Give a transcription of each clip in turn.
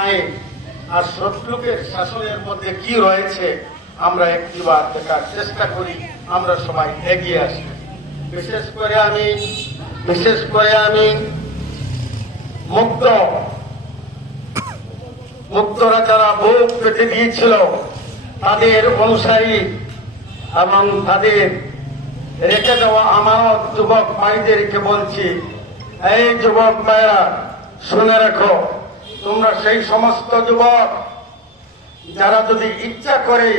আইন আর শত্রুকের শাসনের মধ্যে কি রয়েছে, আমরা একটিবার দেখার চেষ্টা করি, আমরা সবাই এগিয়ে আসি। বিশেষ করে আমি, বিশেষ করে আমি মুক্ত, মুক্তরা যারা বুক পেতে দিয়েছিল, তাদের অনুসারী এবং তাদের রেখে দেওয়া আমার যুবক ভাইদেরকে বলছি, এই যুবক ভাইরা শুনে রাখো। তোমরা সেই সমস্ত যুবক যারা যদি ইচ্ছা করে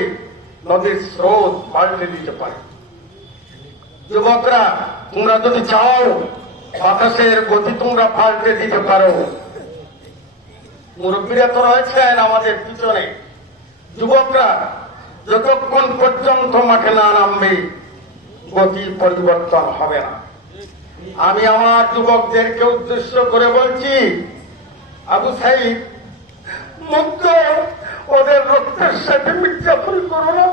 নদীর স্রোত পাল্টে দিতে পারে। যুবকরা, তোমরা যদি চাও, বাতাসের গতি তোমরা পাল্টে দিতে পারো। মুরব্বীরা তো রয়েছেন আমাদের পিছনে। যুবকরা, যতক্ষণ পর্যন্ত মাঠে না নামবে, গতি পরিবর্তন হবে না। আমি আমার যুবকদেরকে উদ্দেশ্য করে বলছি আবু সাইদ, মুক্ত, ওদের রক্তের সাথে মির্জাপুরি করো না।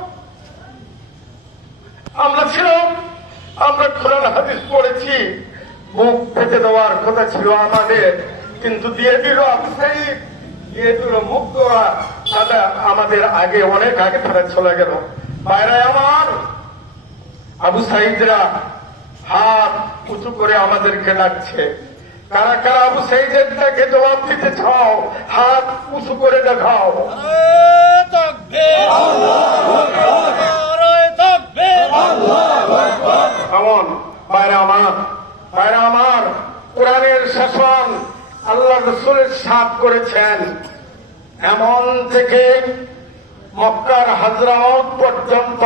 আমরা ছিলাম, আমরা কোরআন হাদিস পড়েছি, মুখ পেতে দেওয়ার কথা ছিল আমাদের, কিন্তু দিয়ে দিল আবু সাইদ, দিয়ে দিল মুক্তরা। তারা আমাদের আগে, অনেক আগে তারা চলে গেল। বাইরে আমার, আবু সাইদরা হাত উঁচু করে আমাদেরকে ডাকছে। কারা কারা আবু সাইদেরটাকে জবাব দিতে চাও, হাত উঁচু করে দেখাও। এমন, বাইরে আমার বাইরে আমার, কোরআনের শাসন আল্লাহ রসুলের সাপ করেছেন। এমন থেকে মক্কার হাজরামত পর্যন্ত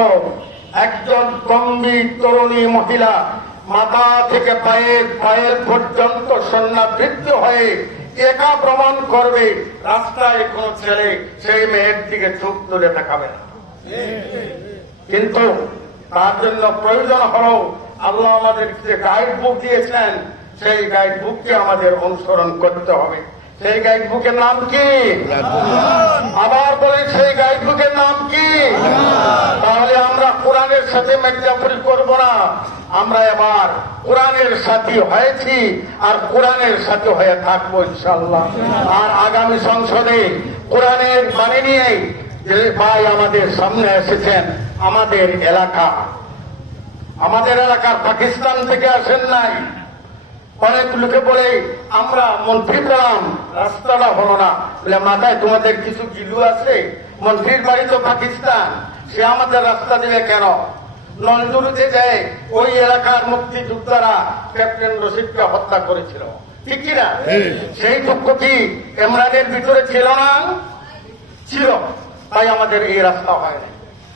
একজন কম্বি তরুণী মহিলা মাথা থেকে পায়ের পায়ের পর্যন্ত সন্ন্যাবৃত্ত হয়ে একা প্রমাণ করবে, রাস্তায় কোন ছেলে সেই মেয়ের দিকে চোখ তুলে দেখাবে না। কিন্তু তার জন্য প্রয়োজন হলো আল্লাহ আমাদের যে গাইড বুক দিয়েছেন, সেই গাইড বুককে আমাদের অনুসরণ করতে হবে। সেই গাইড বুকের নাম কি? আবার বলে, সেই গাইড বুকের নাম কি? তাহলে আমরা কোরআনের সাথে মেজাপুরি করব না। আমরা এবার কোরআনের সাথী হয়েছি আর কোরআনের সাথে হয়ে থাকব ইনশাল্লাহ আর আগামী সংসদে কোরআনের মানে নিয়ে ভাই আমাদের সামনে এসেছেন, আমাদের এলাকা। আমাদের এলাকার পাকিস্তান থেকে আসেন নাই। অনেক লোকে বলে, আমরা মন্ত্রী পেলাম রাস্তাটা হলো না। বলে, মাথায় তোমাদের কিছু গিলু আছে? মন্ত্রীর বাড়ি তো পাকিস্তান। সে আমাদের রাস্তা দিবে কেন? নন্দুরিতে যায় ওই এলাকার মুক্তিযোদ্ধারা ক্যাপ্টেন রশিদকে হত্যা করেছিল। ঠিক কিনা সেই দুঃখ কি এমরানের ভিতরে ছিল না? ছিল। তাই আমাদের এই রাস্তা হয়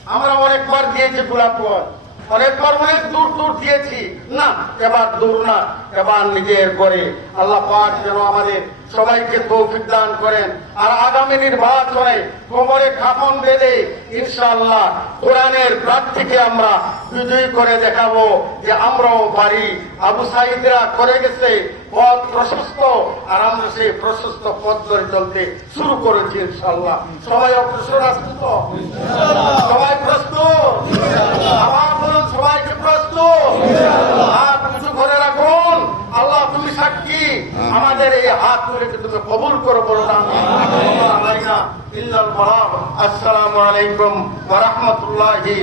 আমরা অনেকবার দিয়েছি গোলাপগঞ্জ অনেকবার অনেক দূর দূর দিয়েছি না, এবার দূর না, এবার নিজের করে আল্লাহ পাক যেন আমাদের সবাইকে তৌফিক দান করেন। আর আগামী নির্বাচনে কোমরে খাপন বেঁধে ইনশাআল্লাহ কোরআনের প্রার্থীকে আমরা বিজয়ী করে দেখাবো যে আমরাও পারি। আবু সাইদরা করে গেছে, পথ প্রশস্ত, আর আমরা সেই প্রশস্ত পথ ধরে চলতে শুরু করেছি ইনশাআল্লাহ। সবাই অগ্রসর আসছে তো সবাই প্রস্তুত আবার বলুন সবাইকে প্রস্তুত হাত উঁচু করে রাখুন আল্লাহ তুমি সাক্ষী হাত তুলেকে তুমি কবুল করো আসসালামু আলাইকুম ওয়া রাহমাতুল্লাহি